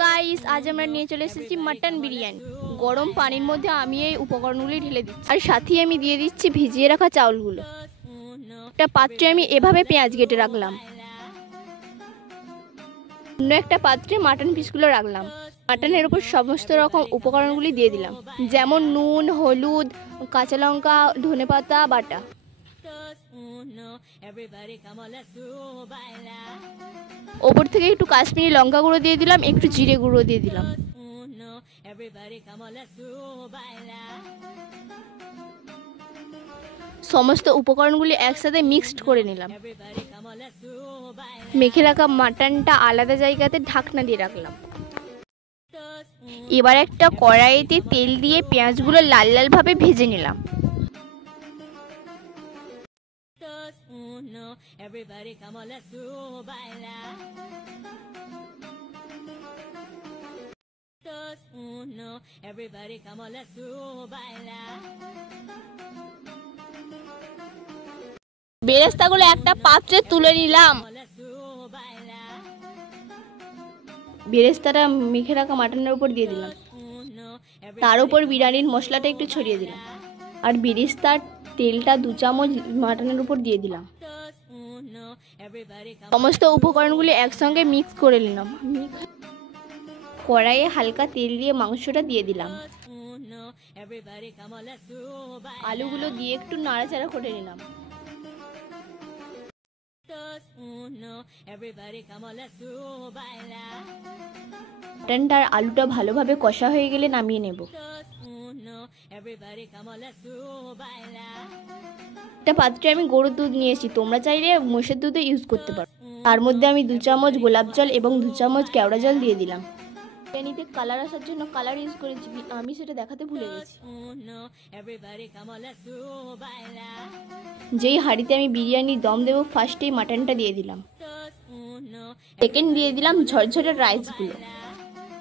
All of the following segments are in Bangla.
গাইস, আজ আমরা নিয়ে চলে এসেছি মাটন বিরিয়ানি। গরম পানির মধ্যে আমি এই উপকরণগুলি ঢেলে দিচ্ছি, আর সাথে আমি দিয়ে দিচ্ছি ভিজিয়ে রাখা চাউলগুলো। একটা পাত্রে আমি এভাবে পেঁয়াজ কেটে রাখলাম। অন্য একটা পাত্রে মাটন পিসগুলো রাখলাম। মাটনের উপর সমস্ত রকম উপকরণগুলি দিয়ে দিলাম, যেমন নুন, হলুদ, কাঁচা লঙ্কা, ধনেপাতা বাটা। ওপর থেকে একটু কাশ্মীরি লঙ্কা গুঁড়ো দিয়ে দিলাম, একটু জিরে গুঁড়ো দিয়ে দিলাম। সমস্ত উপকরণগুলি একসাথে মিক্সড করে নিলাম। মেখে রাখা মাটনটা আলাদা জায়গাতে ঢাকনা দিয়ে রাখলাম। এবার একটা কড়াইতে তেল দিয়ে পেঁয়াজগুলো লাল লাল ভাবে ভেজে নিলাম। বেরেস্তাগুলো একটা পাত্রে তুলে নিলাম। বেরেস্তাটা মেখে রাখা মাটনের উপর দিয়ে দিলাম। তার উপর বিরিয়ানির মশলাটা একটু ছড়িয়ে দিলাম, আর বেরেস্তার তেলটা 2 চামচ মাটনের উপর দিয়ে দিলাম। সমস্ত উপকরণগুলি একসঙ্গে মিক্স করে নিলাম। কড়াইয়ে হালকা তেল দিয়ে মাংসটা দিয়ে দিলাম। আলুগুলো দিয়ে একটু নাড়াচাড়া করে নিলাম। মাটনটার আলুটা ভালোভাবে কষা হয়ে গেলে নামিয়ে নেব। একটা পাত্রে আমি গরুর দুধ নিয়েছি, তোমরা চাইলে মোষের দুধও ইউজ করতে পারো। তার মধ্যে আমি 2 চামচ গোলাপ জল এবং 2 চামচ কেওড়া জল দিয়ে দিলাম। বিরিয়ানিতে কালার আসার জন্য কালার ইউজ করেছি, আমি সেটা দেখাতে ভুলে গেছি। যেই হাঁড়িতে আমি বিরিয়ানি দম দেবো, ফার্স্টেই মাটনটা দিয়ে দিলাম। সেকেন্ড দিয়ে দিলাম ঝরঝরে রাইসগুলো,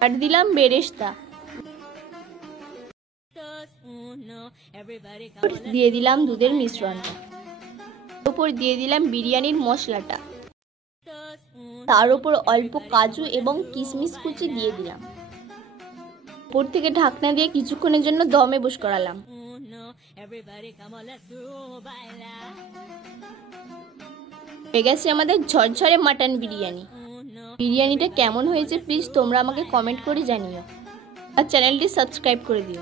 আর দিলাম বেরেস্তা, দিয়ে দিলাম দুধের মিশ্রণটা, উপর দিয়ে দিলাম বিরিয়ানির মশলাটা, তার উপর অল্প কাজু এবং কিশমিশ কুচি দিয়ে দিলাম। উপর থেকে ঢাকনা দিয়ে কিছুক্ষণের জন্য দমে বস করালাম। হয়ে গেছে আমাদের ঝরঝরে মাটন বিরিয়ানি। বিরিয়ানিটা কেমন হয়েছে প্লিজ তোমরা আমাকে কমেন্ট করে জানিও, আর চ্যানেলটি সাবস্ক্রাইব করে দিও।